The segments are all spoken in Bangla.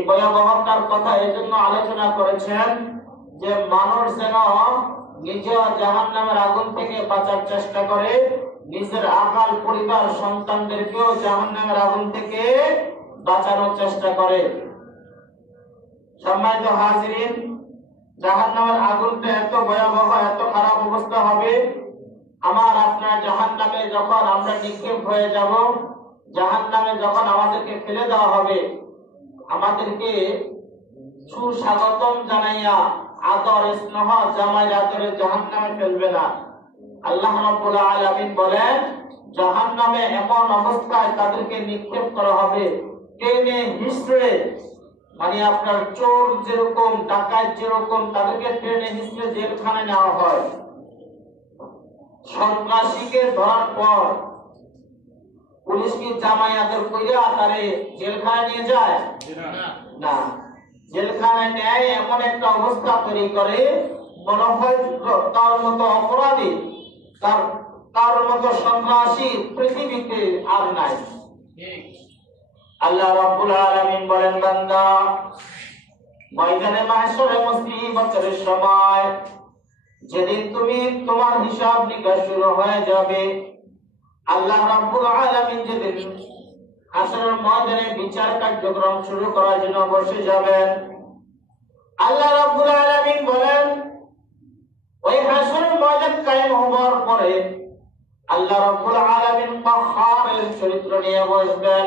এই ভয়াবহতার কথা এজন্য আলোচনা করেছেন যে মানুষ যেন নিজে জাহান্নামের আগুন থেকে বাঁচার চেষ্টা করে, নিজের আকাল পরিবার সন্তানদেরকেও জাহান্নামের আগুন থেকে বাঁচানোর চেষ্টা করে। সম্মানিত হাজিরিন, জাহান্নামের আগুনটা এত ভয়াবহ, এত খারাপ অবস্থা হবে, আমার আপনার জাহান্নামে যখন আমরা নিক্ষেপ হয়ে যাব, জাহান্নামে যখন আমাদেরকে ফেলে দেওয়া হবে, আমাদেরকে সুস্বাগতম জানাইয়া আদর স্নেহ জামাই আদরে জাহান্নামে ফেলবে না। আল্লাহ রাব্বুল আলামিন বলেন, জাহান্নামে এমন অবস্থায় তাদেরকে নিক্ষেপ করা হবে, টেনে হিঁচড়ে, মানে আপনার চোর যেরকম, ডাকাত যেরকম, তাদেরকে টেনে হিঁচড়ে জেলখানায় নেওয়া হয়। সন্ত্রাসীকে ধরার পর পুলিশ কি জামাই আদর কইরা তারে জেলখানায় নিয়ে যায়? না, জেলখানায় নেয় এমন একটা অবস্থা তৈরি করে, মনে হয় তার মতো অপরাধী, তার মতো সন্ত্রাসী পৃথিবীতে আর নাই। আল্লাহ রাব্বুল আলামিন বলেন, বান্দা, ময়দানে মাহশরে মুসিবতের সময়, যেদিন তোমার হিসাব নিকাশ শুরু হয়ে যাবে, আল্লাহ রাব্বুল আলামিন যেদিন হাসরের ময়দানে বিচার কার্যক্রম শুরু করার জন্য বসে যাবেন, আল্লাহ রাব্বুল আলামিন বলেন, ওই হাসরের ময়দান কায়েম হওয়ার পরে আল্লাহ রাব্বুল আলামিন কাহ্হারের চরিত্র নিয়ে বসবেন,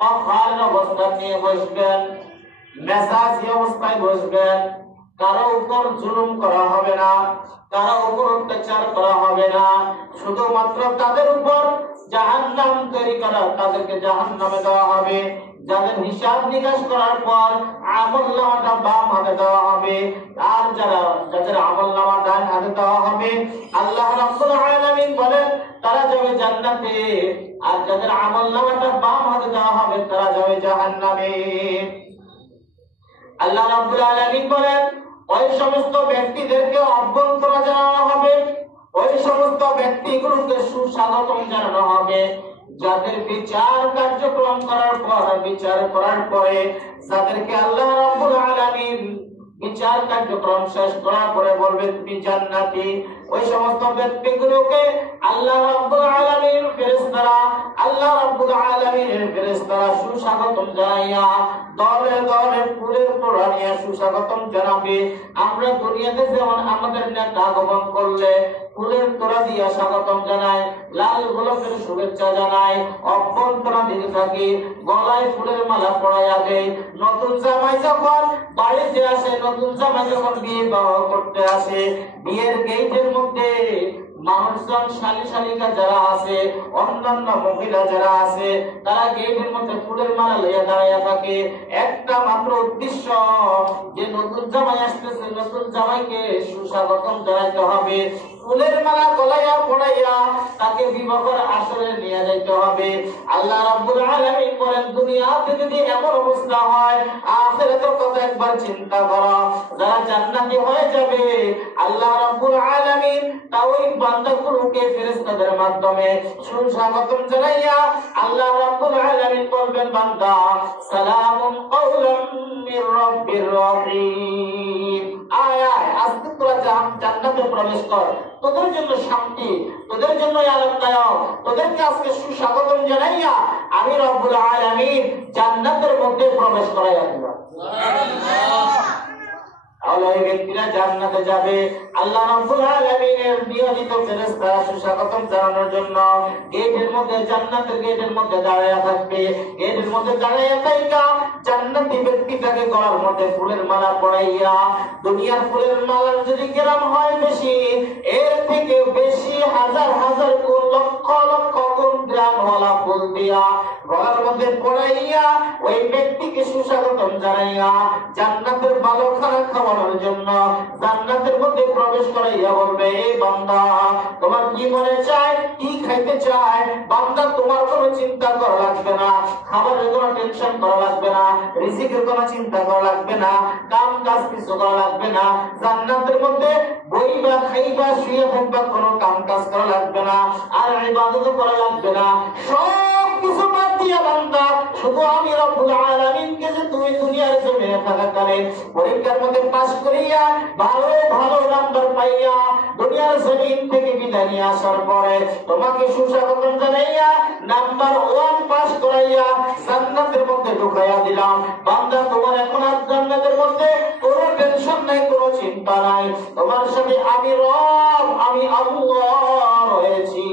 কাহ্হারের অবস্থা নিয়ে বসবেন, মেজাজি অবস্থায় বসবেন। কারো উপর জুলুম করা হবে না, কারো উপর অত্যাচার করা হবে না, শুধুমাত্র তাদের উপর জাহান্নাম তৈরি করা, তাদেরকে জাহান্নামে দেওয়া হবে। যাদের হিসাব নিকাশ করার পর আমলনামাটা বাম হাতে দেওয়া হবে, আর যাদের আমলনামা ডান হাতে দেওয়া হবে, আল্লাহ রাব্বুল আলামিন বলেন তারা যাবে জান্নাতে, আর যাদের আমলনামাটা বাম হাতে দেওয়া হবে তারা যাবে জাহান্নামে। আল্লাহ রাব্বুল আলামিন বলেন, ওই সমস্ত ব্যক্তিদেরকে অভ্যর্থনা জানানো হবে, ওই সমস্ত ব্যক্তিগুলোকে সুস্বাগতম জানানো হবে, যাদের বিচার কার্যক্রম বিচার করার পরে যাদেরকে আল্লাহ রাব্বুল আলামিন বিচার কার্যক্রম শেষ করার পরে বলবে তুমি জান্নাতি, ওই সমস্ত ব্যক্তিগুলোকে আল্লাহ রাব্বুল আলামিনের ফেরেশতারা সুস্বাগতম জানাইয়া দলে দলে ফুলের তোড়া নিয়ে সুস্বাগতম জানাবে। আমরা দুনিয়াতে যেমন আমাদের নেতা আগমন করলে ফুলের তোড়া দিয়ে স্বাগতম জানাই, লাল গোলাপের শুভেচ্ছা জানাই, অভ্যর্থনা দিতে থাকি, গলায় ফুলের মালা পরাইয়া দেয়। নতুন জামাই যখন বাড়িতে আসে, নতুন জামাই যখন বিয়ে করতে আসে, বিয়ের গেটের মধ্যে মানুষজন, শালিকা যারা আছে, অন্যান্য মহিলা যারা আছে, তারা গেটের মধ্যে ফুলের মালা লইয়া দাঁড়াইয়া থাকে, একটা মাত্র উদ্দেশ্য যে নতুন জামাই আসতেছে, নতুন জামাইকে সুস্বাগতম জানাইতে হবে, ফুলের মালা গলাইয়া পড়াইয়া তাকে বিবাহের আসরে নিয়ে যাইতে হবে। আল্লাহ রাব্বুল আলামিন বলেন, দুনিয়াতে যদি এমন অবস্থা হয়, আখিরাতের কথা একবার চিন্তা করো। যারা জান্নাতি হয়ে যাবে, আল্লাহ রাব্বুল আলামিন তা ওই বান্দাগুলোকে ফেরেশতাদের মাধ্যমে সুস্বাগতম জানাইয়া আল্লাহ রাব্বুল আলামিন বলবেন, বান্দা, সালামুন কাওলাম মির রাব্বির রহিম, আয় আয়, আজকে তোরা জান্নাতে প্রবেশ কর, তোদের জন্য শান্তি, তোদের জন্য আনন্দদায়ক, তোদেরকে আজকে সুস্বাগতম জানাইয়া আমি রব্বুল আলামিন জান্নাতের মধ্যে প্রবেশ করাইয়া দিব। তাহলে ওই ব্যক্তিরা জান্নাতে যাবে। আল্লাহ রাব্বুল আলামিনের নিয়োজিত ফেরেশতারা সুস্বাগতম জানানোর জন্য গেটের মধ্যে, জান্নাতের গেটের মধ্যে দাঁড়াইয়া থাকবে। গেটের মধ্যে দাঁড়াইয়া থাইকা জান্নাতি ব্যক্তিটাকে গলার মধ্যে ফুলের মালা পরাইয়া, দুনিয়ার ফুলের মালার যদি গ্রাম হয় বেশি, এর থেকে বেশি হাজার হাজার গুণ, লক্ষ লক্ষ গুণ গ্রামওয়ালা ফুল দিয়া গলার মধ্যে পরাইয়া ওই ব্যক্তিকে সুস্বাগতম জানাইয়া জান্নাতের ভালো খানা খাওয়ানোর জন্য জান্নাতের মধ্যে প্রবেশ করাইয়া বলবে, এই বান্দা, তোমার কি মনে চায়, কি খাইতে চায়? বান্দা, তোমার কোনো চিন্তা করা লাগবে না, খাবারের কোনো টেনশন করা লাগবে না, রিজিকের কোনো চিন্তা করা লাগবে না, কাম কাজ কিছু করা লাগবে না। জান্নাতের মধ্যে বইবা, খাইবা, শুয়ে থাকবা, কোনো কাম কাজ করা লাগবে না, আর ইবাদত করা লাগবে না। সব কিছু বাদ দিয়া বান্দা, শুধু আমি রব্বুল আলামিনকে যে তুমি জমিনে থাকাকালীন পরীক্ষার মধ্যে পাস করিয়া ভালো ভালো নাম্বার পাইয়া দুনিয়ার জমিন থেকে বিদায় নিয়ে আসার পরে তোমাকে সুস্বাগতম জানাইয়া নাম্বার 1 পাস করাইয়া জান্নাতের মধ্যে ঢুকাইয়া দিলাম। বান্দা তোমার এখন আর জান্নাতের মধ্যে কোনো টেনশন নাই, কোনো চিন্তা নাই। তোমার সাথে আমি রব, আমি আল্লাহ রয়েছি।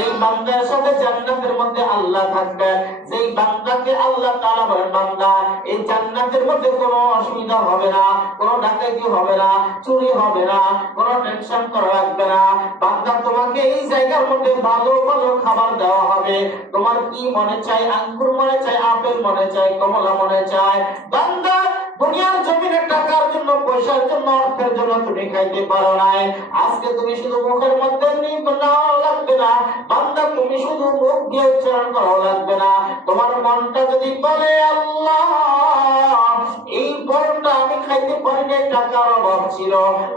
এই বান্দার সাথে জান্নাতের মধ্যে আল্লাহ থাকবে। যেই বান্দাকে আল্লাহ তাআলা বলেন বান্দা এই জান্নাতের মধ্যে কোনো অসুবিধা হবে না, কোনো ডাকাতি হবে না, চুরি হবে না, কোনো টেনশন করা লাগবে না। বান্দা তোমাকে এই জায়গার মধ্যে ভালো ভালো খাবার দেওয়া হবে। তোমার কি মনে চাই? আঙ্গুর মনে চাই, আপেল মনে চাই, কমলা মনে চাই। বান্দা দুনিয়ার জমিনে টাকার জন্য, পয়সার জন্য, অর্থের জন্য তুমি খাইতে পারো নাই। আজকে তুমি শুধু মুখের মধ্যে নাও লাগবে না, বান্দা তুমি শুধু মুখ দিয়ে উচ্চারণ করাও লাগবে না। তোমার মনটা যদি বলে আল্লাহ এই ফলটা আমি খাইতে পারি নাই, টাকার অভাব ছিল,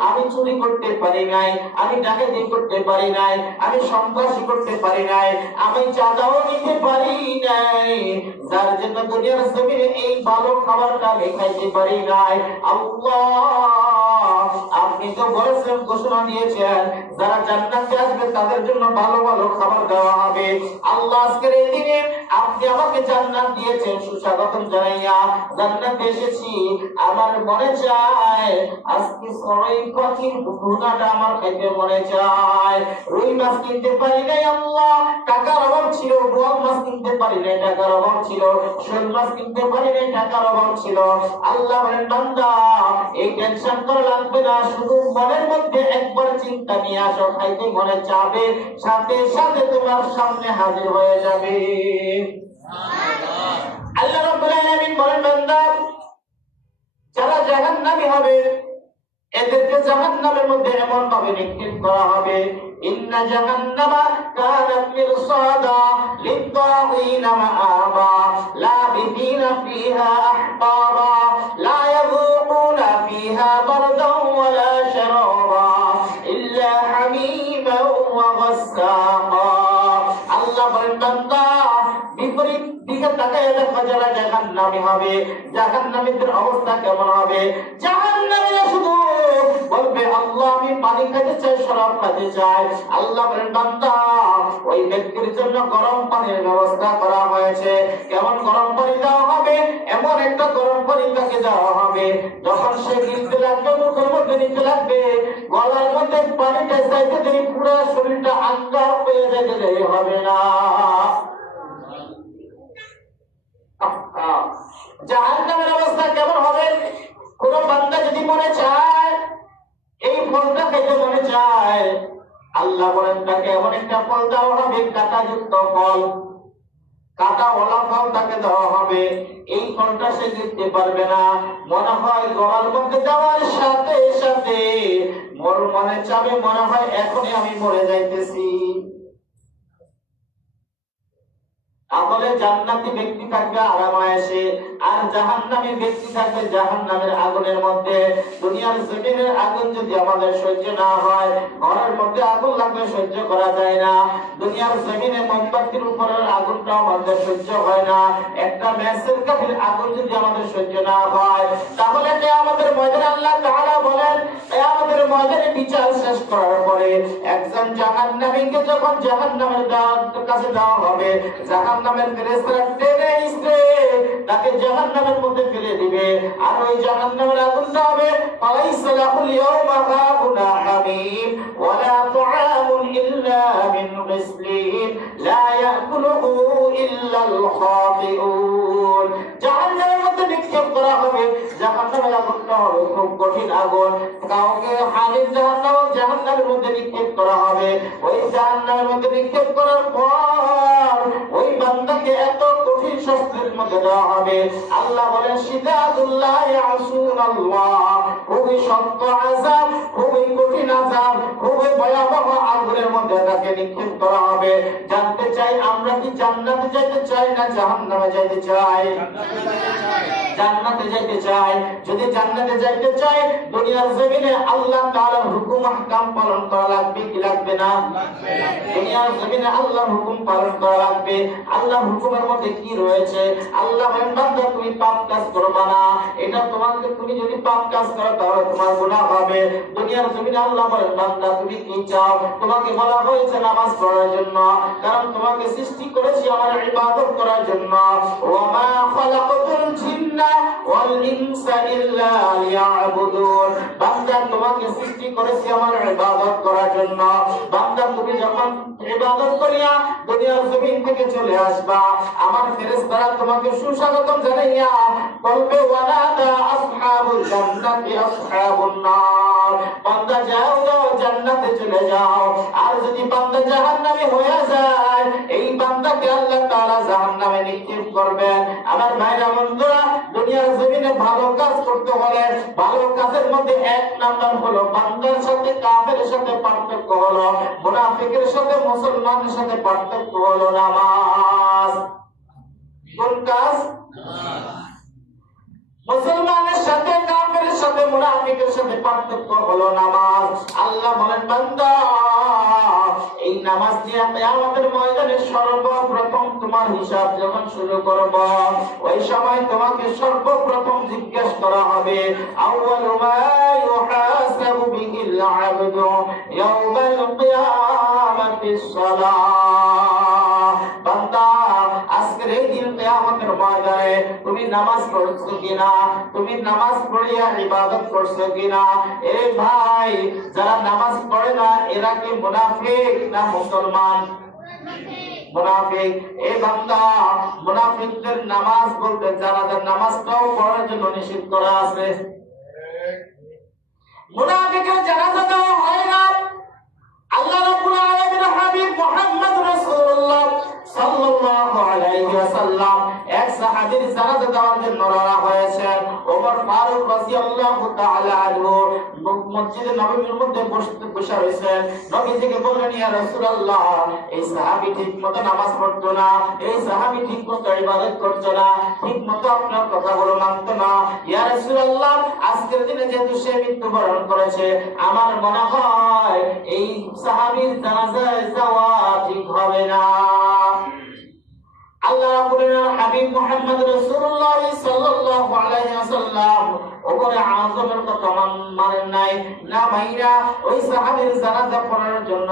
আমি চুরি করতে পারি নাই, আমি ডাকাতি করতে পারি নাই, আমি সন্ত্রাসী করতে পারি নাই, আমি চাঁদাও নিতে পারি নাই, যার জন্য দুনিয়ার জমিনে এই ভালো খাবারটা আমি খাইতে পারি নাই। আল্লাহ আপনি তো বলেছেন, ঘোষণা দিয়েছেন যারা জান্নাতে আসবে তাদের জন্য ভালো ভালো খাবার দেওয়া হবে। আল্লাহ আজকের এই দিনে আপনি আমাকে জান্নাত দিয়েছেন, সুস্বাগতম জানাইয়া জান্নাতে এসেছি। আমার মনে চায় আজকে সরাই পাখির ভুনাটা আমার খাইতে মনে চায়। রুই মাছ কিনতে পারি নাই আল্লাহ, টাকার অভাব ছিল। বোয়াল মাছ কিনতে পারি নাই, টাকার অভাব ছিল। শোল মাছ কিনতে পারি নাই, টাকার অভাব ছিল। আল্লাহ বলেন বান্দা এই টেনশন করা লাগবে না, শুধু মনের মধ্যে একবার চিন্তা নিয়ে আসো, খাইতে মনে চাবে, সাথে সাথে তোমার সামনে হাজির হয়ে যাবে। আল্লাহ রাব্বুল আলামিন বলেন বান্দা যারা জাহান্নামী হবে এদেরকে জাহান্নামের মধ্যে এমন ভাবে নিক্ষেপ করা হবে, ইন্না জাহান্নামা কানাত মিরসাদা লিত-তাগীনা মাআবা লাবিথিনা ফিহা আহকাবা লা ইয়াযুকুনা ফিহা বারদান ওয়ালা শারাবা ইল্লা হামীমান ওয়া গাসসাকা। আল্লাহ বলেন বান্দা বিপরীত দিকে তাকায় দেখো যারা জাহান্নামী হবে, জাহান্নামীদের অবস্থা কেমন হবে? জাহান্নামীরা শুধু বলবে আল্লাহ আমি পানি খেতে চাই, শরাব খেতে চাই। আল্লাহ বলেন বান্দা ওই ব্যক্তির জন্য গরম পানির ব্যবস্থা করা হয়েছে। কেমন গরম পানি দেওয়া হবে? এমন একটা গরম পানি তাকে দেওয়া হবে যখন সে নিতে লাগবে, মুখের মধ্যে নিতে লাগবে, গলার মধ্যে পানিটা চাইতে দেরি, পুরো শরীরটা আঙ্গার হয়ে যেতে দেরি হবে না। জাহান্নামের অবস্থা কেমন হবে? কোন বান্দা যদি মনে চায় এই ফলটা খেতে মনে চায়, আল্লাহ বলেন তাকে এমন একটা ফল দেওয়া হবে, কাঁটাযুক্ত ফল, কাঁটাওয়ালা ফল তাকে দেওয়া হবে। এই ফলটা সে দিতে পারবে না। মনে হয় গলার মধ্যে দেওয়ার সাথে সাথে মোর মনে চাবে, মনে হয় এখনই আমি মরে যাইতেছি। তাহলে জান্নাতি ব্যক্তি থাকবে আরামায়েশে, আর জাহান্নামী ব্যক্তি থাকবে জাহান্নামের আগুনের মধ্যে। দুনিয়ার জমিনের আগুন যদি আমাদের সহ্য না হয়, ঘরের মধ্যে আগুন লাগলে সহ্য করা যায় না। দুনিয়ার জমিনে মোমবাতির উপরের আগুনটা আমাদের সহ্য হয় না। একটা ম্যাচের কাঠির আগুন যদি আমাদের সহ্য না হয়, তাহলে কিয়ামতের ময়দানে আল্লাহ তাআলা বলেন কিয়ামতের ময়দানে বিচার শেষ করার পরে একজন জাহান্নামীকে যখন জাহান্নামের কাছে দেওয়া হবে, জাহান্নামের ফেরেশতারা টেনে হিঁচড়ে তাকে জাহান্নামের মধ্যে ফেলে দিবে। আর ওই জাহান্নামের আগুনটা হবে ফালাইসা লাহুল ইয়াওমা হাহুনা হামীম ওয়ালা তুআমুন ইল্লা মিন গিসলিন লা ইয়াকুলুহু ইল্লাল খাতিউন। জাহান্নামের মধ্যে নিক্ষেপ করা হবে। জাহান্নামের আগুনটা হবে খুব কঠিন আগুন। কাউকে হামিম জাহান্নামের মধ্যে নিক্ষেপ করা হবে। ওই জাহান্নামের মধ্যে নিক্ষেপ করার পর ওই বান্দাকে এত কঠিন শাস্তির মধ্যে দেওয়া হবে, আল্লাহ বলেন শিদাদুল্লাহ ইয়াসুনাল্লাহ, খুবই শক্ত আযাব, খুবই কঠিন আযাব, খুবই ভয়াবহ আগুনের মধ্যে তাকে নিক্ষেপ করা হবে। জানতে চাই আমরা কি জান্নাতে যেতে চাই না জাহান্নামে যেতে চাই? জান্নাতে যেতে চাই। যদি জান্নাতে যাইতে চাই দুনিয়ার জমিনে আল্লাহ তাআলার হুকুম আহকাম পালন করা লাগবে কি লাগবে না? দুনিয়ার জমিনে আল্লাহর হুকুম পালন করা লাগবে। আল্লাহর হুকুমের মধ্যে কি রয়েছে? আল্লাহ বলেন বান্দা তুমি তুমি পাপ কাজ করবে না। এটা তোমাকে, তুমি যদি পাপ কাজ করো তাহলে তোমার গুনাহ হবে। দুনিয়ার জমিনে আল্লাহ বলেন বান্দা তুমি কি চাও? তোমাকে বলা হয়েছে নামাজ পড়ার জন্য, কারণ তোমাকে সৃষ্টি করেছি আমার ইবাদত করার জন্য। ওয়া মা খালাকাতুল জিন্না ওয়াল ইনসা ইল্লা লিয়াবুদুন। বান্দা তোমাকে সৃষ্টি করেছি আমার ইবাদত করার জন্য। বান্দা তুমি যখন ইবাদত করিয়া দুনিয়ার জমিন থেকে চলে আসবা, আমার ফেরেশতারা তোমাকে সুস্বাগতম জানাইয়া বলবে ওয়ানাদা আসহাবুল জান্নাতি আসহাবুন নার। বান্দা যাও যাও জান্নাতে চলে যাও। আর যদি বান্দা জাহান্নামে হয়ে যায়, এই বান্দাকে আল্লাহ তাআলা জাহান্নামে নিক্ষেপ করবেন। আমার ভাইরা বন্ধুরা, দুনিয়ার জমিনে ভালো কাজ করতে হলে ভালো কাজের মধ্যে এক নাম্বার হলো বান্দার সাথে কাফেরের সাথে পার্থক্য হলো, মুনাফিকের সাথে মুসলমানের সাথে পার্থক্য হলো নামাজ। কোন কাজ? মুসলমানের সাথে কাফেরের সাথে মুনাফিকের সাথে পার্থক্য হলো নামাজ। আল্লাহ বলেন বান্দা এই নামাজ দিয়ে কিয়ামতের ময়দানে সর্বপ্রথম তোমার হিসাব যখন শুরু করব, ওই সময় তোমাকে সর্বপ্রথম জিজ্ঞেস করা হবে আউয়ালু মা ইউহাসাবু বিহিল আবদু ইয়াউমাল কিয়ামাতিস সালাহ। বান্দা আজকের এই দিন কিয়ামতের ময়দানে তুমি নামাজ পড়ছো কিনা? তুমি নামাজ পড়িয়া ইবাদত করছো কিনা? এই ভাই, যারা নামাজ পড়ে না এরা কি মুনাফিক না মুসলমান? মুনাফিক। এই বান্দা, মুনাফিকদের নামাজ বলতে জানাজার নামাজটাও পড়ার জন্য নিষেধ করা আছে। মুনাফিকের জানাজা দেওয়া হয় না। আল্লাহ রাব্বুল আলামিনের হাবিব মুহাম্মদ রাসূলুল্লাহ সাল্লাল্লাহু আলাইহি ওয়াসাল্লাম এক সাহাবীর জানাজা দেওয়ার জন্য রওনা হয়েছেন। ওমর ফারুক রাদিয়াল্লাহু তাআলা আনহু মসজিদে নববীর মধ্যে বসে রয়েছেন। নবীজিকে বললেন ইয়া রাসূলুল্লাহ, এই সাহাবী ঠিকমতো নামাজ পড়তো না, এই সাহাবী ঠিকমতো ইবাদত করতো না, ঠিকমতো আপনার কথাগুলো মানতো না। ইয়া রাসূলুল্লাহ, আজকের দিনে যেহেতু সে মৃত্যুবরণ করেছে, আমার মনে হয় এই সাহাবীর জানাজায় যাওয়া ঠিক হবে না। আল্লাহ রাব্বুল হাবিব মুহাম্মদ রাসূলুল্লাহ সাল্লাল্লাহু আলাইহি ওয়াসাল্লাম ওপরে আযমের কথা মানেন নাই না ভাইরা, ওই সাহাবীর জানাজা পড়ার জন্য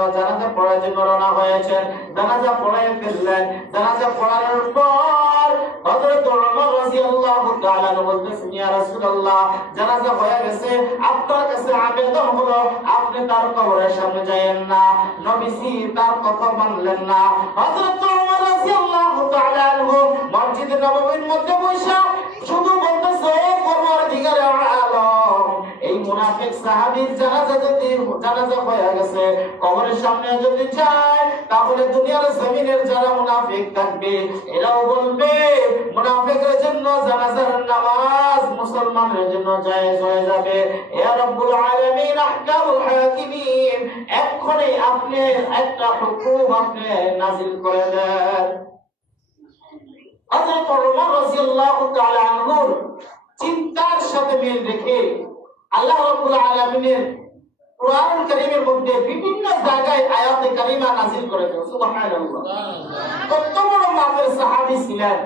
রওনা হয়েছেন। জানাজা পড়ায় ফেললেন। জানাজা পড়ার পর হযরত ওমর রাদিয়াল্লাহু তাআলা বলতেছেন ইয়া রাসূলুল্লাহ, জানাজা হয়ে গেছে, আপনার কাছে আবেদন হলো আপনি তার কবরের সামনে যায়েন না। নবীজি তার কথা মানলেন না। হযরত ওমর রাদিয়াল্লাহু তাআলা আনহু মসজিদে নববীর মধ্যে বসে শুধু বলতেছে পরওয়ারদিগারে আলম, এই মুনাফিক সাহাবীর জানাজা হয়ে গেছে, কবরের সামনে যদি যায় তাহলে দুনিয়ার জমিনের যারা মুনাফিক থাকবে এরাও বলবে মুনাফিকের জন্য জানাজার নামাজ মুসলমানের জন্য জায়েজ হয়ে যাবে। ইয়া রাব্বুল আলামিন আহকামুল হাকিমিন, এক্ষুনি আপনি একটা হুকুম আপনি নাযিল করে দেন। হযরত ওমর রাদিয়াল্লাহু তাআলা আনহুর চিন্তার সাথে মিল রেখে আল্লাহ রাব্বুল আলামিনের কুরআনুল কারীমের মধ্যে বিভিন্ন জায়গায় আয়াতে কারিমা নাযিল করেছেন। সুবহানাল্লাহ। কত বড় মাপের সাহাবী ছিলেন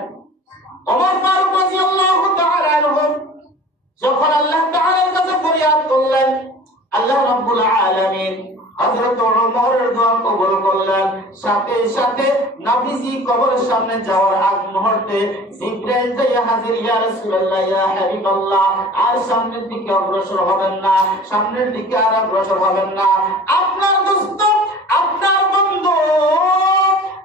ওমর ফারুক রাদিয়াল্লাহু তাআলা আনহু। যখন আল্লাহ তাআলার কাছে ফরিয়াদ করলেন, আল্লাহ রাব্বুল আলামিন হযরত ওমরের দোয়া কবুল করলেন। সাথে সাথে নবীজি কবরের সামনে যাওয়ার আগ মুহূর্তে জিবরাইল যাইয়া হাজির, ইয়া রাসূলুল্লাহ, ইয়া হাবিবাল্লাহ, আর সামনের দিকে অগ্রসর হবেন না, সামনের দিকে আর অগ্রসর হবেন না। আপনার দোস্ত, আপনার বন্ধু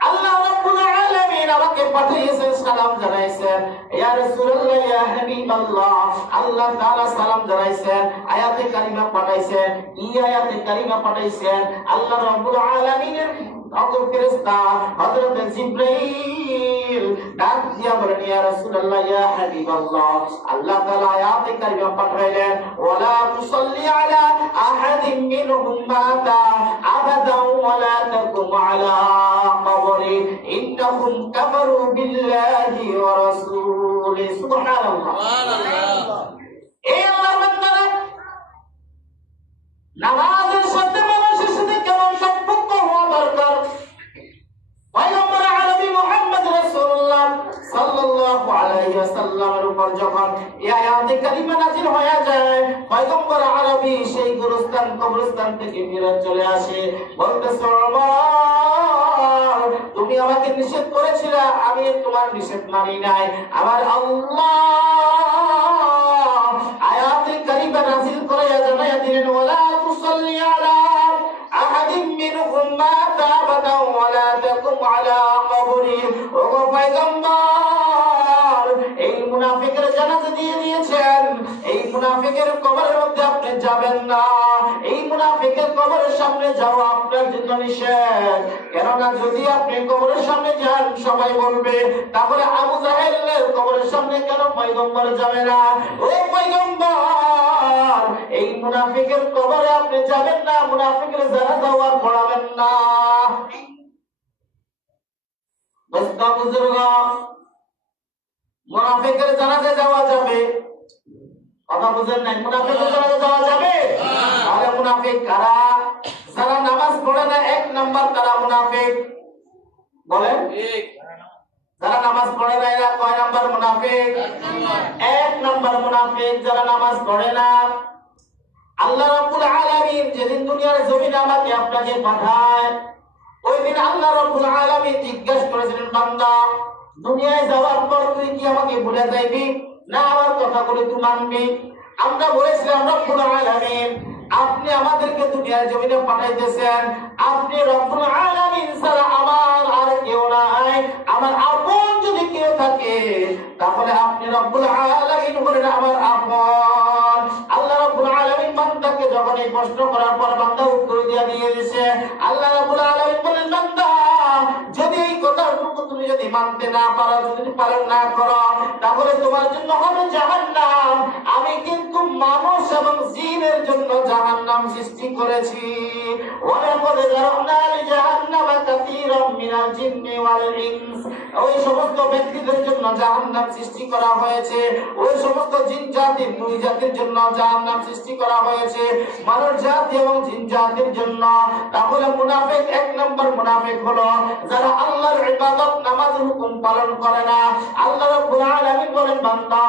আল্লাহ রাব্বুল আলামিন আমাকে পাঠিয়েছেন, সালাম জানাইছেন। ইয়া রাসূলুল্লাহ, ইয়া হাবিবাল্লাহ, আল্লাহ তাআলা সালাম জানাইছেন, আয়াতে কারিমা পাঠাইছেন। এই আয়াতে কারিমা পাঠাইছেন আল্লাহ রাব্বুল আলামিনের ফেরেশতা হযরত জিবরাইল। ডাক দিয়া বলেন ইয়া রাসূলুল্লাহ, ইয়া হাবিবাল্লাহ, আল্লাহ তাআলা আয়াতে কারিমা পাঠাইলেন ওয়ালা তুসাল্লি আলা আহাদিন মিনহুম মাতা আবাদান ওয়ালা তাকুম আলা কবরি ইন্নাহুম কাফারু বিল্লাহি ওয়া রাসূলিহি। সুবহানাল্লাহ, সুবহানাল্লাহ। এই আল্লাহর বান্দারা নামাজের সাথে মানুষের সাথে কেমন সম্পর্ক হওয়া দরকার, পয়গম্বর আরবি মুহাম্মদ রাসূলুল্লাহ সাল্লাল্লাহু সাল্লাল্লাহু আলাইহি ওয়াসাল্লামের উপর যখন এই আয়াতে কারিমা নাযিল হয়ে যায়, পয়গম্বর আরবী সেই গুরুস্থান কবরস্থান থেকে ফিরে চলে আসে, বলতেছে ওমর তুমি আমাকে নিষেধ করেছিলে, আমি তোমার নিষেধ মানি নাই। আমার আল্লাহ আয়াতে কারিমা নাযিল করে জানায়া দিলেন ওয়ালা তুসাল্লি আলা আহাদিম মিনহুম মাতা আবাদা ওয়ালা তাকুম আলা কবরি। ও পয়গম্বর এই মুনাফিকের জানাজা দিয়ে দিয়েছেন, এই মুনাফিকের কবরের মধ্যে আপনি যাবেন না, এই মুনাফিকের কবরের সামনে যাওয়া আপনার জন্য নিষেধ। কেননা যদি আপনি কবরের সামনে যান সবাই বলবে তাহলে আবু জাহেলের কবরের সামনে কেন পয়গম্বর যাবে না? ও পয়গম্বর এই মুনাফিকের কবরে আপনি যাবেন না, মুনাফিকের জানাজা আর পড়াবেন না। দোস্ত বুজুর্গ, মুনাফিকের জানাজা যাওয়া যাবে? কথা বুঝেন নাই? মুনাফিকের জানাজা যাওয়া যাবে? তাহলে মুনাফিক কারা? যারা নামাজ পড়ে না, এক নাম্বার তারা মুনাফিক। বলেন যারা নামাজ পড়ে না এরা কয় নাম্বার মুনাফিক? এক নাম্বার মুনাফিক যারা নামাজ পড়ে না। আল্লাহ রাব্বুল আলামিন যেদিন দুনিয়ার জমিনে আমাকে আপনাকে পাঠায়, ওই দিন আল্লাহ রাব্বুল আলামিন জিজ্ঞাসা করেছিলেন, বান্দা দুনিয়ায় যাওয়ার পর তুই কি আমাকে ভুলে যাইবি না আমার কথাগুলো তুই মানবি? আমরা বলেছিলাম রব্বুল আলামিন আপনি আমাদেরকে দুনিয়ার জমিনে পাঠাইতেছেন, আপনি রব্বুল আলামিন ছাড়া আমার আর কেউ নাই, আমার আপন যদি কেউ থাকে তাহলে আপনি রব্বুল আলামিন হলেন আমার আপন। আল্লাহ রাব্বুল আলামিন বান্দাকে যখন এই প্রশ্ন করার পর বান্দা উত্তর দিয়ে দিয়েছে, আল্লাহ রাব্বুল আলামিন বলেন বান্দা যদি এই কথাটুকু তুমি যদি মানতে না পারো, যদি পালন না করো, তাহলে তোমার জন্য হবে জাহান্নাম। আমি কিন্তু মানুষ এবং জিনের জন্য জাহান্নাম সৃষ্টি করেছি। ওয়ালাকাদ যারানা লিজাহান্নামা কাসীরাম মিনাল জিন্নি ওয়াল ইনস। ওই সমস্ত ব্যক্তিদের জন্য জাহান্নাম সৃষ্টি করা হয়েছে, ওই সমস্ত জিন জাতির দুই জাতির জন্য জাহান্নাম সৃষ্টি করা হয়েছে, মানব জাতি এবং জিন জাতির জন্য। তাহলে মুনাফিক এক নম্বর মুনাফিক হলো যারা আল্লাহর ইবাদত নামাজের হুকুম পালন করে না। আল্লাহ রাব্বুল আলামিন বলেন বান্দা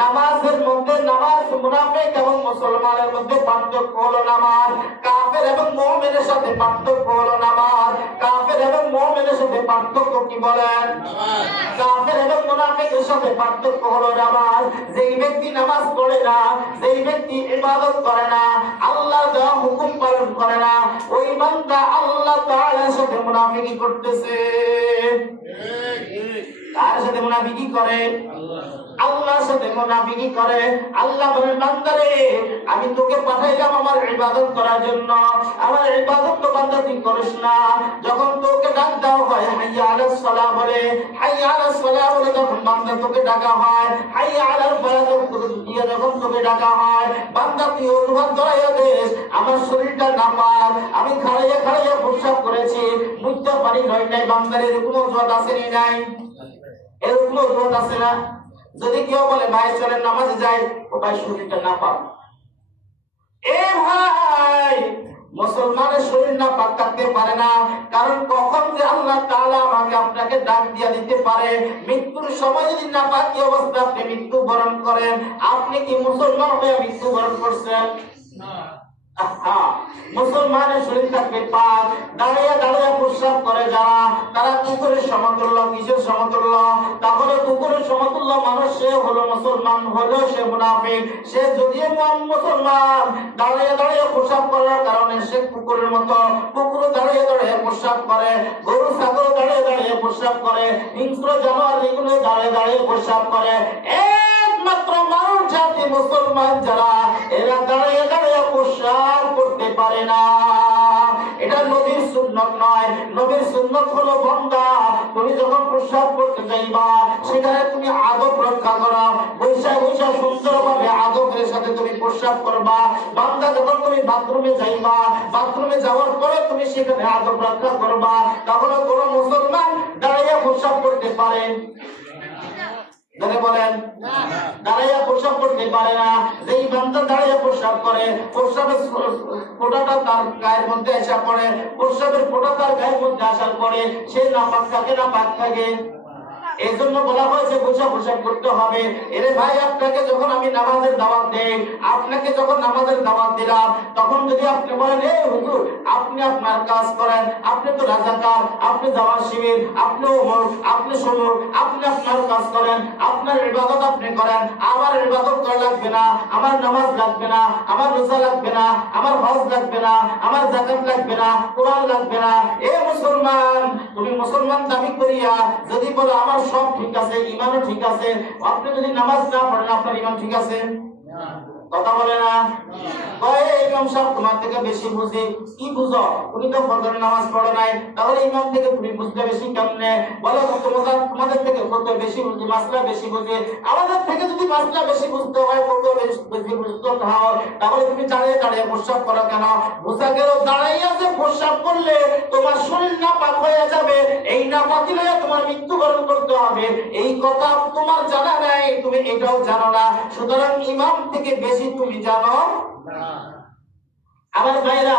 নামাজের মধ্যে নামাজ মুনাফিক এবং মুসলমানের মধ্যে পার্থক্য হলো নামাজ, কাফের এবং মুমিনের সাথে পার্থক্য হলো নামাজ। কাফের এবং মুমিনের সাথে পার্থক্য কি বলেন? কাফের এবং মুনাফিকের সাথে পার্থক্য হলো নামাজ। যেই ব্যক্তি নামাজ পড়ে না, যেই ব্যক্তি ইবাদত করে না, আল্লাহর দেওয়া হুকুম পালন করে না, ওই বান্দা আল্লাহ তাআলার সাথে মুনাফিকি করতেছে। কার সাথে মুনাফিকি করে? আল্লাহর সাথে মুনাফিকি করে। আল্লাহ বলেন বান্দারে আমি তোকে পাঠাইলাম আমার ইবাদত করার জন্য, আমার ইবাদত তো বান্দা তুই করিস না। যখন তোকে ডাক দেওয়া হয় হাইয়া আলাস সালাহ বলে, হাইয়া আলাস সালাহ বলে তখন বান্দা তোকে ডাকা হয়, হাইয়া আলাল ফালাহ দিয়ে যখন তোকে ডাকা হয়, বান্দা তুই অনুভব করাইয়া দেশ আমার শরীরটা নাপাক, আমি খাড়াইয়া খাড়াইয়া প্রস্রাব করেছি, মুখটা পানি হয় নাই। বান্দার এরকম অজুহাত আছে নি নাই? এরকম অজুহাত আছে না? যদি কেউ বলে ভাই চলেন নামাজে যাই, ও ভাই শরীরটা নাপাক, এ ভাই মুসলমানের শরীর নাপাক থাকতে পারে না। কারণ কখন যে আল্লাহ তাআলা আমাকে আপনাকে ডাক দিয়ে দিতে পারে, মৃত্যুর সময় যদি নাপাকি অবস্থা আপনি মৃত্যুবরণ করেন, আপনি কি মুসলমান হয়ে মৃত্যুবরণ করছেন? মুসলমানের শরীর থাকবে পাক, দাঁড়িয়ে দাঁড়িয়ে প্রস্রাব করে যারা, তারা কুকুরের সমতুল্য। কিসের সমতুল্য? তাহলে কুকুরের সমতুল্য মানুষ সে হলো মুসলমান, হলো সে মুনাফিক। সে যদিও মুসলমান, দাঁড়িয়ে দাঁড়িয়ে প্রস্রাব করার কারণে সে কুকুরের মতো। কুকুর দাঁড়িয়ে দাঁড়িয়ে প্রস্রাব করে, গরু ছাগল দাঁড়িয়ে দাঁড়িয়ে প্রস্রাব করে, হিংস্র জানোয়ার এগুলো দাঁড়িয়ে দাঁড়িয়ে প্রস্রাব করে। একমাত্র মানুষ জাতি মুসলমান যারা, এরা দাঁড়িয়ে দাঁড়িয়ে প্রস্রাব করতে পারে না। এটা নবীর সুন্নাত নয়। নবীর সুন্নাত হলো বান্দা তুমি যখন প্রস্রাব করতে যাইবা সেখানে তুমি আদব রক্ষা করো, বৈশা বৈশা সুন্দরভাবে আদবের সাথে তুমি প্রস্রাব করবা। বান্দা যখন তুমি বাথরুমে যাইবা, বাথরুমে যাওয়ার পরে তুমি সেখানে আদব রক্ষা করবা। তাহলে কোন মুসলমান দাঁড়িয়ে প্রস্রাব করতে পারে? বলেন দাঁড়াইয়া প্রস্রাব করতে পারে না। যেই বান্দা দাঁড়াইয়া প্রস্রাব করে, প্রস্রাবের ফোঁটাটা তার গায়ের মধ্যে আসা পড়ে, প্রস্রাবের ফোঁটা তার গায়ের মধ্যে আসার পরে সে নাপাক থাকে না পাক থাকে? এই জন্য বলা হয়েছে বোঝা বোঝা করতে হবে। এরে ভাই, আপনাকে যখন আমি নামাজের দাওয়াত দেই, আপনাকে যখন নামাজের দাওয়াত দিলাম, তখন যদি আপনি বলেন এই হুজুর আপনি আপনার কাজ করেন, আপনি তো রাজাকার, আপনি জামাত শিবির, আপনি ওমর, আপনি সমর, আপনি আপনার কাজ করেন, আপনার ইবাদত আপনি করেন, আমার ইবাদত করা লাগবে না, আমার নামাজ লাগবে না, আমার রোজা লাগবে না, আমার হজ লাগবে না, আমার যাকাত লাগবে না, কোরআন লাগবে না। এ মুসলমান, তুমি মুসলমান দাবি করিয়া যদি বলো আমার সব ঠিক আছে, ঈমানও ঠিক আছে, আপনি যদি নামাজ না পড়েন আপনার ঈমান ঠিক আছে? কথা বলে না? কয় ইমাম সাহেব তোমার থেকে বেশি বুঝি। কি বুঝো? তুমি তো ফজরের নামাজ পড়ো নাই, তাহলে ইমাম থেকে তুমি বুঝতে বেশি কেমনে? বলো তোমাদের থেকে কত বেশি বুঝি, মাসলা বেশি বুঝি। আমাদের থেকে যদি মাসলা বেশি বুঝতে হয়, কত বেশি বুঝতে হয়, তাহলে তুমি দাঁড়িয়ে দাঁড়িয়ে প্রস্রাব করো কেন? বোঝা গেল দাঁড়াইয়া যে প্রস্রাব করলে তোমার শরীর নাপাক হয়ে যাবে, এই নাপাকি হয়ে তোমার মৃত্যুবরণ করতে হবে, এই কথা তোমার জানা নাই, তুমি এটাও জানো না। সুতরাং ইমাম থেকে বেশি তুমি জানো না। আমার ভাইরা,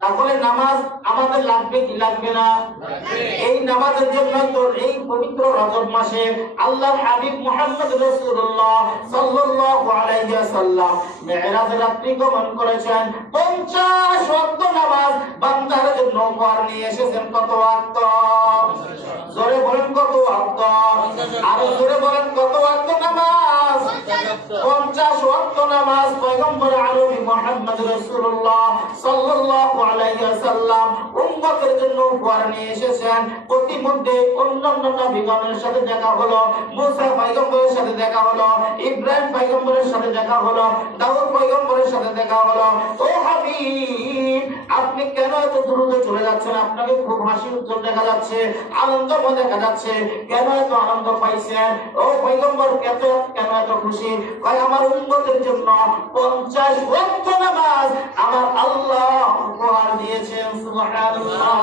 তাহলে নামাজ আমাদের লাগবে কি লাগবে না? এই নামাজের জন্য তো এই পবিত্র রজব মাসে আল্লাহর হাবিব মুহাম্মদ রাসূলুল্লাহ সাল্লাল্লাহু আলাইহি ওয়াসাল্লাম মিরাজের রাত্রি গমন করেছেন। 50 ওয়াক্ত নামাজ বান্দার জন্য উপহার নিয়ে এসেছেন। কত ওয়াক্ত? জোরে বলেন কত ওয়াক্ত? আরো জোরে বলেন কত ওয়াক্ত নামাজ? 50 ওয়াক্ত নামাজ পয়গম্বর আরবি মুহাম্মদ রাসূলুল্লাহ সাল্লাল্লাহু আলাইহি ওয়াসাল্লাম উম্মতের জন্য উপহার নিয়ে এসেছেন। প্রতিমধ্যে অন্যান্য নবীগণের সাথে দেখা হলো, মুসা পয়গম্বরের সাথে দেখা হলো, ইব্রাহিম পয়গম্বরের সাথে দেখা হলো, দাউদ পয়গম্বরের সাথে দেখা হলো। ও হাবিব, আপনি কেন এত দ্রুত চলে যাচ্ছেন? আপনাকে খুব হাসি উজ্জ্বল দেখা যাচ্ছে, আনন্দময় দেখা যাচ্ছে। কেন এত আনন্দ পাইছেন? ও পয়গম্বর কেন এত খুশি? কয় আমার উম্মতের জন্য 50 ওয়াক্ত নামাজ আমার আল্লাহ উপহার দিয়েছেন। সুবহানাল্লাহ।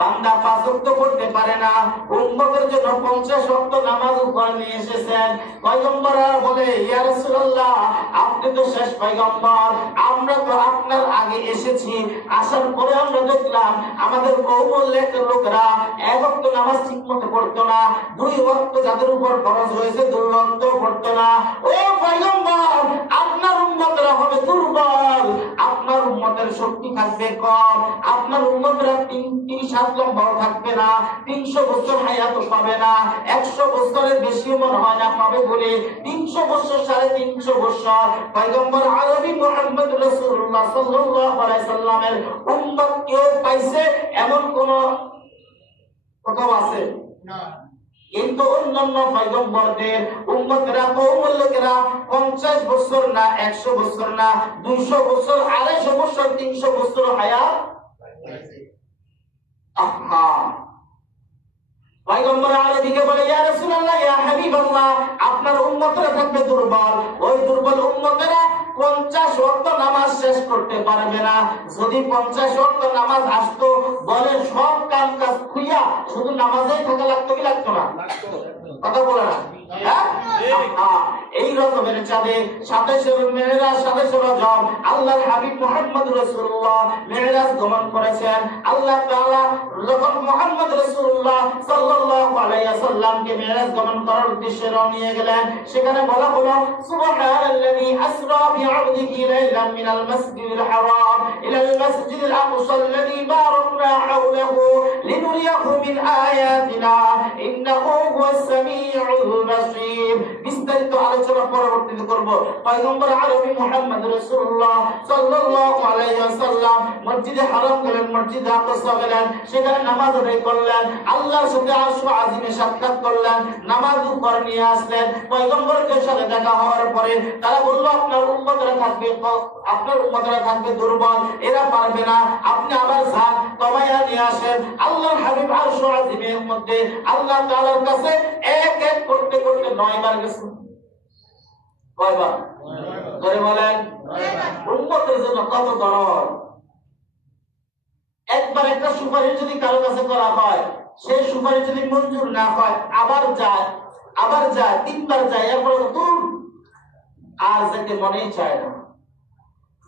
বান্দা 5 ওয়াক্ত পড়তে পারে না, উম্মতের জন্য 50 ওয়াক্ত নামাজ উপহার নিয়ে এসেছেন। পয়গম্বর বলে, ইয়া রাসূলুল্লাহ, আপনি তো শেষ পয়গম্বর, আমরা তো আপনার আগে এসেছি, আসার পরে আমরা দেখলাম আমাদের কওমের লোকেরা 1 ওয়াক্ত নামাজ ঠিকমতো পড়তো না, 2 ওয়াক্ত যাদের উপর ফরজ রয়েছে 2 ওয়াক্ত পড়তো না। ও পয়গম্বর, আপনার উম্মতরা হবে দুর্বল, আপনার উম্মতের শক্তি থাকবে কম, আপনার উম্মতরা 30 লম্বাও থাকবে না, 300 বছর হায়াত পাবে না, 100 বছরের বেশি মনে হয় না পাবে বলে 300 বছর 350 বছর পয়গম্বর আরবি মুহাম্মদ রাসূলুল্লাহ সাল্লাল্লাহু আলাইহি সাল্লামের উম্মত কেউ পাইছে এমন কোন কথা আছে না। কিন্তু অন্যান্য পয়গম্বরদের উম্মতেরা কওমের লোকেরা 50 বছর না, 100 বছর না, 200 বছর, 250 বছর, 300 বছর হায়াত পাইছে। পয়গম্বর আরবিকে বলে, ইয়া রাসূলুল্লাহ, ইয়া হাবিবাল্লাহ, আপনার উম্মতরা থাকবে দুর্বল, ওই দুর্বল উম্মতেরা 50 ওয়াক্ত নামাজ শেষ করতে পারবে না। যদি 50 ওয়াক্ত নামাজ আসতো, বলে সব কাম কাজ খুইয়া শুধু নামাজেই থাকা লাগতো কি লাগতো না? কথা বলে না? এই রজবের চাঁদে 27 মেরাজ, 27 রজব আল্লাহর হাবিব মুহাম্মদ রাসূলুল্লাহ মেরাজ গমন করেছেন। আল্লাহ তাআলা যখন মুহাম্মদ রাসূলুল্লাহ সাল্লাল্লাহু আলাইহি ওয়াসাল্লামকে মেরাজ গমন করার উদ্দেশ্যে রওনা গেলেন, সেখানে বলা হলো সুবহানাল্লাযী আসরা বি'আবদিহি লাইলাম মিনাল মাসজিদিল হারাম ইলাল মাসজিদিল আকসা আল্লাযী বারাকনা হাওলাহু লিনুরিয়াহু মিন আয়াতিনা ইন্নাহু হুয়াস সামিউল বাসীর। বিস্তারিত আলোচনা পরবর্তীতে করব। পয়গম্বর আরবি মুহাম্মদ রাসূলুল্লাহ সাল্লাল্লাহু আলাইহি ওয়াসাল্লাম মসজিদে হারাম গেলেন, মসজিদে আকসা গেলেন, সেখানে নামাজ আদায় করলেন, আল্লাহর সাথে আরশ আজিমে সাক্ষাৎ করলেন, নামাজ উপর নিয়ে আসলেন। পয়গম্বরের সাথে দেখা হওয়ার পরে তারা বলল, আপনার উম্মতরা থাকবে দুর্বল, এরা পারবে না, আপনি আবার যান, তবাইয়া নিয়ে আসেন। আল্লাহর হাবিব আরশ আজিমের মধ্যে আল্লাহ তাআলার কাছে এক এক করতে করতে 9 বার গেছেন। কয়বার? ধরে বলেন। উম্মতের জন্য কত দরদ। একবার একটা সুপারিশ যদি কারো কাছে করা হয়, সেই সুপারিশ যদি মঞ্জুর না হয়, আবার যায় 3বার যায়, এরপরে দূর আর যেতে মনেই চায় না।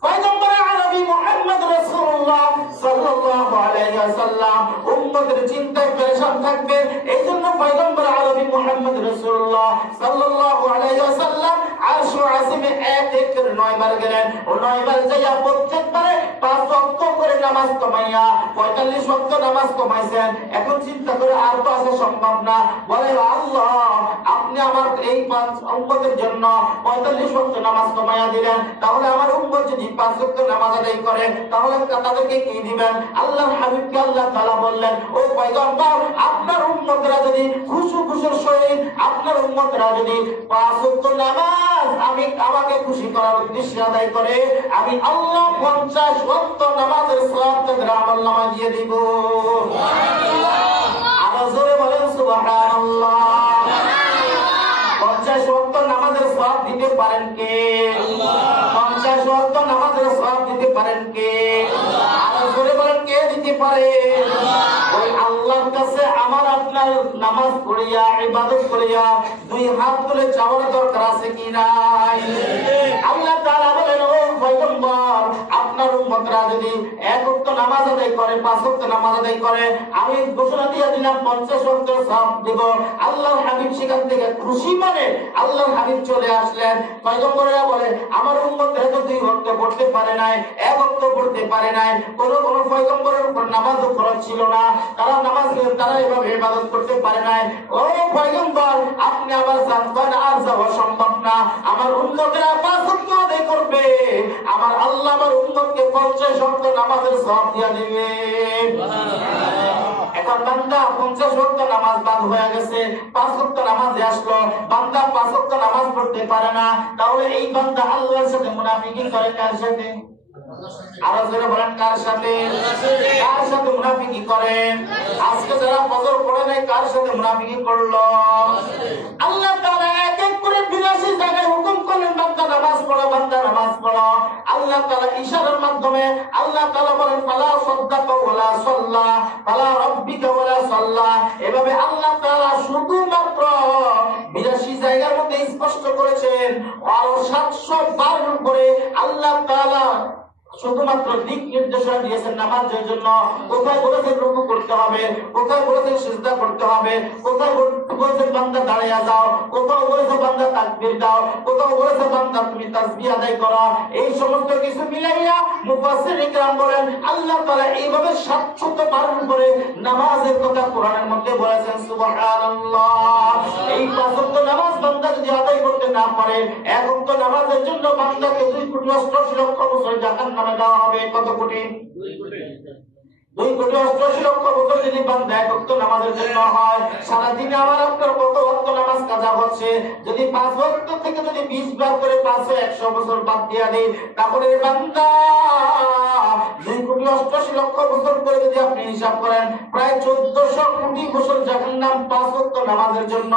পয়গম্বর আরবি মুহাম্মদ রাসূলুল্লাহ সাল্লাল্লাহু আলাইহি ওয়াসাল্লাম উম্মতের চিন্তায় পেরেশান থাকবেন। এইজন্য পয়গম্বর আরবি মুহাম্মদ রাসূলুল্লাহ সাল্লাল্লাহু আলাইহি ওয়াসাল্লাম আরশে আসিমে এক করে 9 বার গেলেন। ও 9 বার যাইয়া প্রত্যেকবারে 5 ওয়াক্ত করে নামাজ কমাইয়া 45 ওয়াক্ত নামাজ কমাইছেন। এখন চিন্তা করে আর তো আসা সম্ভব না। বলে আল্লাহ, আপনি আমার এই 5 উম্মতের জন্য 45 ওয়াক্ত নামাজ কমাইয়া দিলেন, তাহলে আমার উম্মত যদি 5 ওয়াক্ত নামাজ আদায় করে তাহলে তাদেরকে কি দিবেন? আল্লাহর হাবিবকে আল্লাহ তাআলা বললেন, ও পয়গম্বর, আপনার উম্মতরা যদি খুশুর সহিত আপনার উম্মতরা যদি 5 ওয়াক্ত নামাজ আমাকে খুশি করার উদ্দেশ্যে আদায় করে, আমি আল্লাহ 50 ওয়াক্ত নামাজের সওয়াব তাদের আমলনামায় দিয়ে দিব। সুবহানাল্লাহ। আরো জোরে বলেন সুবহানাল্লাহ। 50 ওয়াক্ত নামাজের সওয়াব দিতে পারেন কে? আল্লাহ। 50 ওয়াক্ত নামাজের সওয়াব দিতে পারেন কে? আল্লাহ। আরো জোরে বলেন, কে দিতে পারে? আল্লাহ। ওই আল্লাহর কাছে আমার আপনার নামাজ পড়িয়া ইবাদত করিয়া 2 হাত তুলে চাওয়ার দরকার আছে কি নাই? আল্লাহ তাআলা বলেন, ও পয়গম্বর, আপনার উম্মতরা যদি 1 ওয়াক্ত নামাজ আদায় করে, 5 ওয়াক্ত নামাজ আদায় করে, আমি ঘোষণা দিয়ে দিলাম 50 ওয়াক্ত সওয়াব দেব। আল্লাহর হাবিব সেখান থেকে খুশি মনে আল্লাহর হাবিব চলে আসলেন। পয়গম্বরেরা বলে, আমার উম্মতরা তো 2 ওয়াক্ত পড়তে পারে নাই, 1 ওয়াক্ত পড়তে পারে নাই, কোন পয়গম্বরের উপর নামাজও ফরজ ছিল না, তারা এভাবে ইবাদত করতে পারে নাই। ও পয়গম্বর, আপনি আমার জানবেন আর যাওয়া সম্ভব না, আমার উম্মতেরা 5 ওয়াক্ত আদায় করবে, আমার আল্লাহ আমার উম্মতকে 50 ওয়াক্ত নামাজের সওয়াব দিয়ে দিবে। এখন বান্দা 50 ওয়াক্ত নামাজ বাদ হয়ে গেছে, 5 ওয়াক্ত নামাজে আসলো, বান্দা 5 ওয়াক্ত নামাজ পড়তে পারে না, তাহলে এই বান্দা আল্লাহর সাথে মুনাফিকি করে কার সাথে? আরো জোরে বলেন, কার সাথে? কার সাথে মুনাফিকি করে? আজকে যারা ফজর পড়ে নাই কার সাথে মুনাফিকি করলো? আল্লাহ তাআলা এক এক করে 82 জায়গায় হুকুম করলেন, বান্দা নামাজ পড়ো, বান্দা নামাজ পড়ো। আল্লাহ তাআলা ইশারার মাধ্যমে আল্লাহ তাআলা বলেন, ফালা সাদ্দাকা ওয়ালা সাল্লা ফালা রাব্বিকা ওয়ালা সাল্লা। এভাবে আল্লাহ তাআলা শুধুমাত্র 82 জায়গার মধ্যে স্পষ্ট করেছেন। আর 712 করে আল্লাহ তাআলা শুধুমাত্র দিক নির্দেশনা দিয়েছেন নামাজের জন্য। কোথায় বলেছেন রুকু করতে হবে, কোথায় বলেছেন সিজদা করতে হবে, কোথায় বলেছেন বান্দা দাঁড়িয়ে যাও, কোথাও বলেছে বান্দা তাকবীর দাও, কোথাও বলেছে বান্দা তুমি তাসবিহ আদায় করো। এই সমস্ত কিছু মিলাইয়া মুফাসসির ইকরাম বলেন, আল্লাহ তাআলা এইভাবে 712 করে নামাজের কথা কোরআনের মধ্যে বলেছেন। সুবহানাল্লাহ। এই 5 ওয়াক্ত নামাজ বান্দা যদি আদায় করতে না পারে, 1 ওয়াক্ত নামাজের জন্য বান্দাকে 2,88,00,000 বছর জাহান্নামে দেওয়া হবে। কত কোটি? 2,88,00,000 বছর যদি বান্দা 1 ওয়াক্ত নামাজের জন্য হয়, সারা দিনে আমার আপনার কত ওয়াক্ত নামাজ কাজা হচ্ছে? যদি 5 ওয়াক্ত থেকে যদি 20 বার করে 500 বছর বাদ দিয়া দেই, তাহলে বান্দা 2,88,00,000 বছর করে যদি আপনি হিসাব করেন, প্রায় 1400 কোটি বছর জাহান্নাম 5 ওয়াক্ত নামাজের জন্য।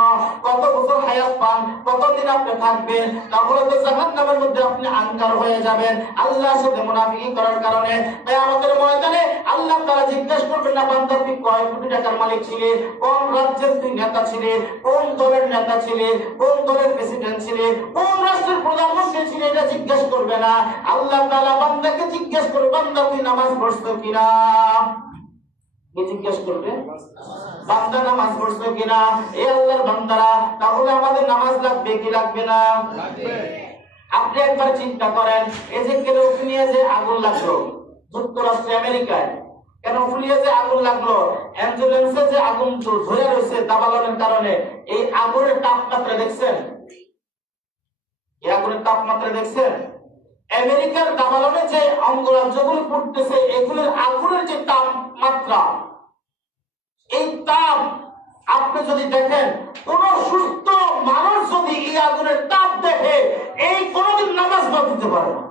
কত বছর হায়াত পান, কতদিন আপনি থাকবেন? তাহলে তো জাহান্নামের মধ্যে আপনি আঙ্গার হয়ে যাবেন আল্লাহর সাথে মুনাফিকি করার কারণে। তাই আমাদের ময়দানে আল্লাহ তাআলা জিজ্ঞাসা করবেন না, বান্দা তুই কয় কোটি টাকার মালিক ছিলে, কোন রাজ্যের তুই নেতা ছিলে, কোন দলের নেতা ছিলে, কোন দলের প্রেসিডেন্ট ছিলে, কোন রাষ্ট্রের প্রধানমন্ত্রী ছিলে, এটা জিজ্ঞাসা করবে না। আল্লাহ তাআলা বান্দাকে জিজ্ঞাসা করবে, বান্দা তুই নামাজ পড়ছো কিনা? কি জিজ্ঞেস করবে? বান্দা নামাজ পড়ছো কিনা? এই আল্লাহর বান্দারা, তাহলে আমাদের নামাজ লাগবে কি লাগবে না? লাগবে। আপনি একবার চিন্তা করেন, এই যে ক্যালিফোর্নিয়া যে আগুন লাগলো যুক্তরাষ্ট্র আমেরিকায়, কেন ফুলিয়ে যে আগুন লাগলো, অ্যাম্বুলেন্সে যে আগুন ধরে রয়েছে দাবালনের কারণে, এই আগুনের তাপমাত্রা দেখছেন? এই আগুনের তাপমাত্রা দেখছেন? আমেরিকার দাবালনে যে অঙ্গরাজ্যগুলো পড়তেছে, এগুলোর আগুনের যে তাপমাত্রা, এই তাপ আপনি যদি দেখেন, কোন সুস্থ মানুষ যদি এই আগুনের তাপ দেখে, এই কোনদিন নামাজ বাদ দিতে পারে না,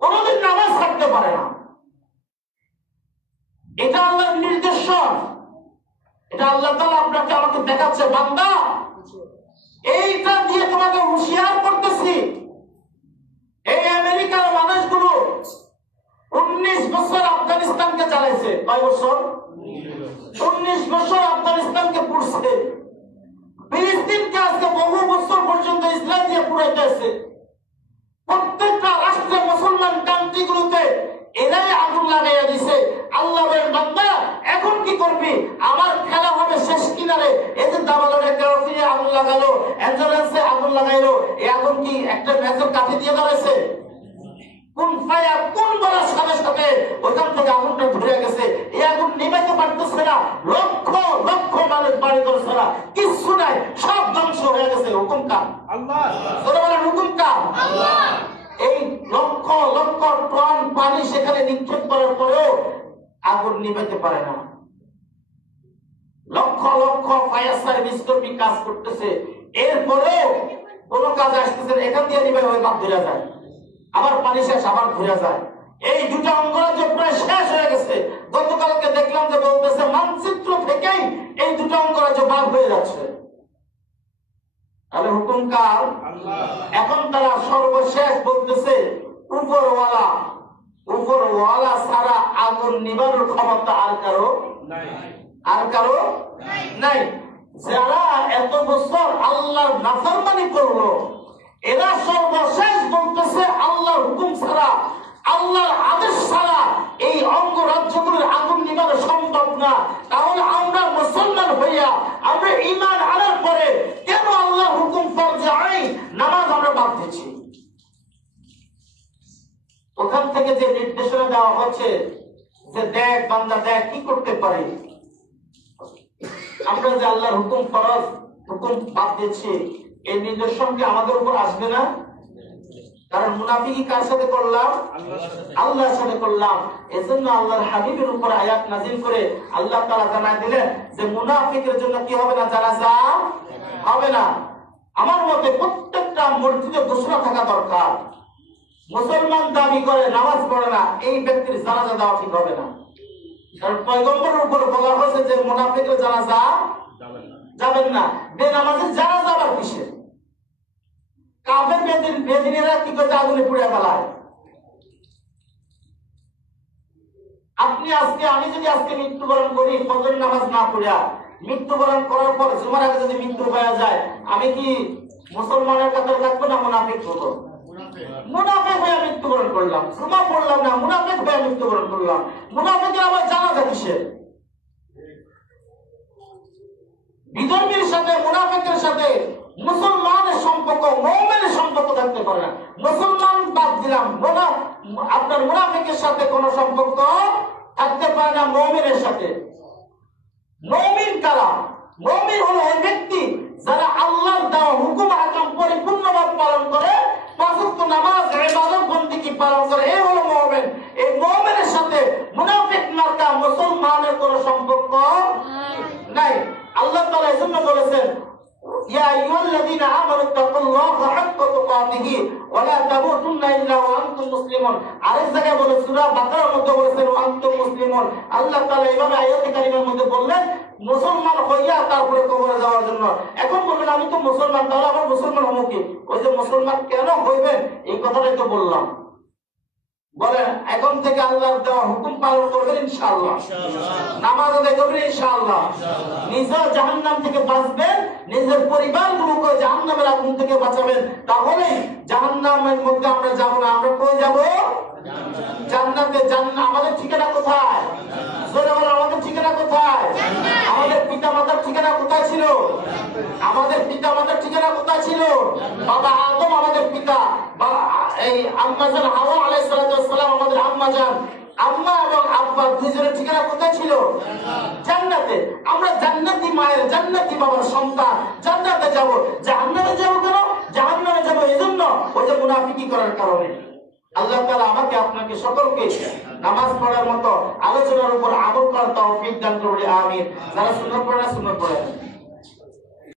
কোনদিন নামাজ ছাড়তে পারে না। এটা আল্লাহর নির্দেশন, এটা আল্লাহ তাআলা আপনাকে আমাকে দেখাচ্ছে, বান্দা এইটা দিয়ে তোমাকে হুঁশিয়ার করতেছি। এই আমেরিকার মানুষগুলো 19 বছর আফগানিস্তানকে চালাইছে। কয় বছর? 19 বছর আফগানিস্তানকে পুড়ছে। ফিলিস্তিনকে আজকে বহু বছর পর্যন্ত ইসরায়েল দিয়ে পুড়াইতেছে। প্রত্যেক লাগালো, অ্যাম্বুলেন্সে আগুন লাগাইলো, এই আগুন কি একটা ম্যাচের কাঠি দিয়ে ধরেছে? কোন ফায়ার কোন বলার সাথে সাথে ওখান থেকে আগুনটা ধরে গেছে। এই আগুন নিভাইতে পারতেছে না, লক্ষ লক্ষ মানুষ বাড়ি ঘর ছাড়া কিচ্ছু নাই, সব ধ্বংস হয়ে গেছে। হুকুম কার? আল্লাহ। হুকুম কার? আল্লাহ। এই লক্ষ লক্ষ টন পানি সেখানে নিক্ষেপ করার পরেও আগুন নিভাইতে পারে না। লক্ষ লক্ষ ফায়ার সার্ভিস কর্মী কাজ করতেছে, এরপরেও কোন কাজ আসতেছে, এখান দিয়ে নিভাই হয়ে বাদ ধরে যায়, আবার পানি শেষ, আবার ঘুরে যায়। এই দুটা অঙ্গরাজ্য প্রায় শেষ হয়ে গেছে। গতকালকে দেখলাম যে বলতেছে মানচিত্র থেকেই এই দুটা অঙ্গরাজ্য বাদ হয়ে যাচ্ছে। তাহলে হুকুম কার? আল্লাহ। এখন তারা সর্বশেষ বলতেছে উপরওয়ালা, উপরওয়ালা ছাড়া আগুন নিবানোর ক্ষমতা আর কারো নাই, আর কারো নাই। যারা এত বছর আল্লাহর নাফরমানি করলো, এরা সর্বশেষ বলতেছে আল্লাহর হুকুম ছাড়া, আল্লাহর আদেশ ছাড়া এই অঙ্গরাজ্যগুলোর আগুন নিবানো সম্ভব না। তাহলে আমরা মুসলমান হইয়া আমরা ঈমান আনার পরে কেন আল্লাহর হুকুম ফরজে আইন নামাজ আমরা বাদ দিচ্ছি? ওখান থেকে যে নির্দেশনা দেওয়া হচ্ছে যে দেখ বান্দা দেখ কি করতে পারি, আমরা যে আল্লাহর হুকুম ফরজ হুকুম বাদ দিচ্ছি, এই নির্দেশন কি আমাদের উপর আসবে না? কারণ মুনাফিকি কার সাথে করলাম? আল্লাহর সাথে করলাম। এজন্য আল্লাহর হাবিবের উপর আয়াত নাযিল করে আল্লাহ তাআলা জানায় দিলেন যে মুনাফিকের জন্য কি হবে না? জানাজা হবে না। আমার মতে প্রত্যেকটা মসজিদে ঘোষণা থাকা দরকার, মুসলমান দাবি করে নামাজ পড়ে না, এই ব্যক্তির জানাজা দেওয়া ঠিক হবে না। কারণ পয়গম্বরের উপর বলা হয়েছে যে মুনাফিকের জানাজা যাবেন না। বেনামাজের জানাজা আবার কিসের? কাফের বেদিনেরা কি করতে আগুনে পুড়ে ফেলায়। আপনি আজকে, আমি যদি আজকে মৃত্যুবরণ করি ফজর নামাজ না পড়া, মৃত্যুবরণ করার পর জুমার আগে যদি মৃত্যু হয়ে যায়, আমি কি মুসলমানের কাতারে থাকবো না মুনাফিক হবো? মুনাফিক হয়ে মৃত্যুবরণ করলাম, জুমা পড়লাম না, মুনাফিক হয়ে মৃত্যুবরণ করলাম। মুনাফিকের আবার জানাজা কিসের? বিধর্মীর সাথে মুনাফিকের সাথে মুসলমানের সম্পর্ক, মুমিনের সম্পর্ক থাকতে পারে না। মুসলমান বাদ দিলাম, আপনার মুনাফিকের সাথে কোন সম্পর্ক থাকতে পারে না মুমিনের সাথে। মুমিন কারা? মুমিন হলো ওই ব্যক্তি যারা আল্লাহর দেওয়া হুকুম আহকাম পরিপূর্ণভাবে পালন করে, পাঁচ ওয়াক্ত নামাজ ইবাদত বন্দেগী পালন করে, এই হলো মুমিন। এই মুমিনের সাথে মুনাফিক মার্কা মুসলমানের কোন সম্পর্ক নাই। আল্লাহ তাআলা এজন্য বলেছেন ইয়া আইয়ুহাল্লাযীনা আমানু তাকুল্লাহা হাক্কা তুকাতিহি ওয়া লা তামুতুন্না ইল্লা ওয়া আনতুম মুসলিমুন। আরেক জায়গায় বলে সূরা বাকারার মধ্যে বলেছেন ওয়া আনতুম মুসলিমুন। আল্লাহ তাআলা এইভাবে আয়াতে কারিমার মধ্যে বললেন মুসলমান হইয়া তারপরে কবরে যাওয়ার জন্য। এখন বলবেন আমি তো মুসলমান, তাহলে আবার মুসলমান হবো কি? ওই যে মুসলমান কেন হইবেন এই কথাটাই তো বললাম। বলেন এখন থেকে আল্লাহর দেওয়া হুকুম পালন করবেন ইনশাআল্লাহ, নামাজ আদায় করবেন ইনশাআল্লাহ, নিজের জাহান্নাম থেকে বাঁচবেন, নিজের পরিবারগুলোকে জাহান্নামের আগুন থেকে বাঁচাবেন। তাহলে জাহান্নামের মধ্যে আমরা যাব না, আমরা কই যাব? জান্নাতে। জান্নাত আমাদের ঠিকানা কোথায়? জোরে বলেন আমাদের ঠিকানা কোথায়? আমাদের পিতা মাতার ঠিকানা কোথায় ছিল? আমাদের পিতা মাতার ঠিকানা কোথায় ছিল? বাবা আদম আমাদের পিতা, এই আম্মাজান হাওয়া আলাইহিস সালাম আমাদের আম্মাজান। আম্মা এবং আব্বা দুজনের ঠিকানা কোথায় ছিল? জান্নাতে। আমরা জান্নাতি মায়ের জান্নাতি বাবার সন্তান, জান্নাতে যাব। জাহান্নামে যাব কেন? জাহান্নামে যাব এজন্য ওই যে মুনাফিকি করার কারণে। আল্লাহ তাআলা আমাকে আপনাকে সকলকে নামাজ পড়ার মতো আলোচনার উপর আমল করার তৌফিক দান করুন, আমিন। যারা সুন্নাত পড়ে না সুন্নাত পড়েন।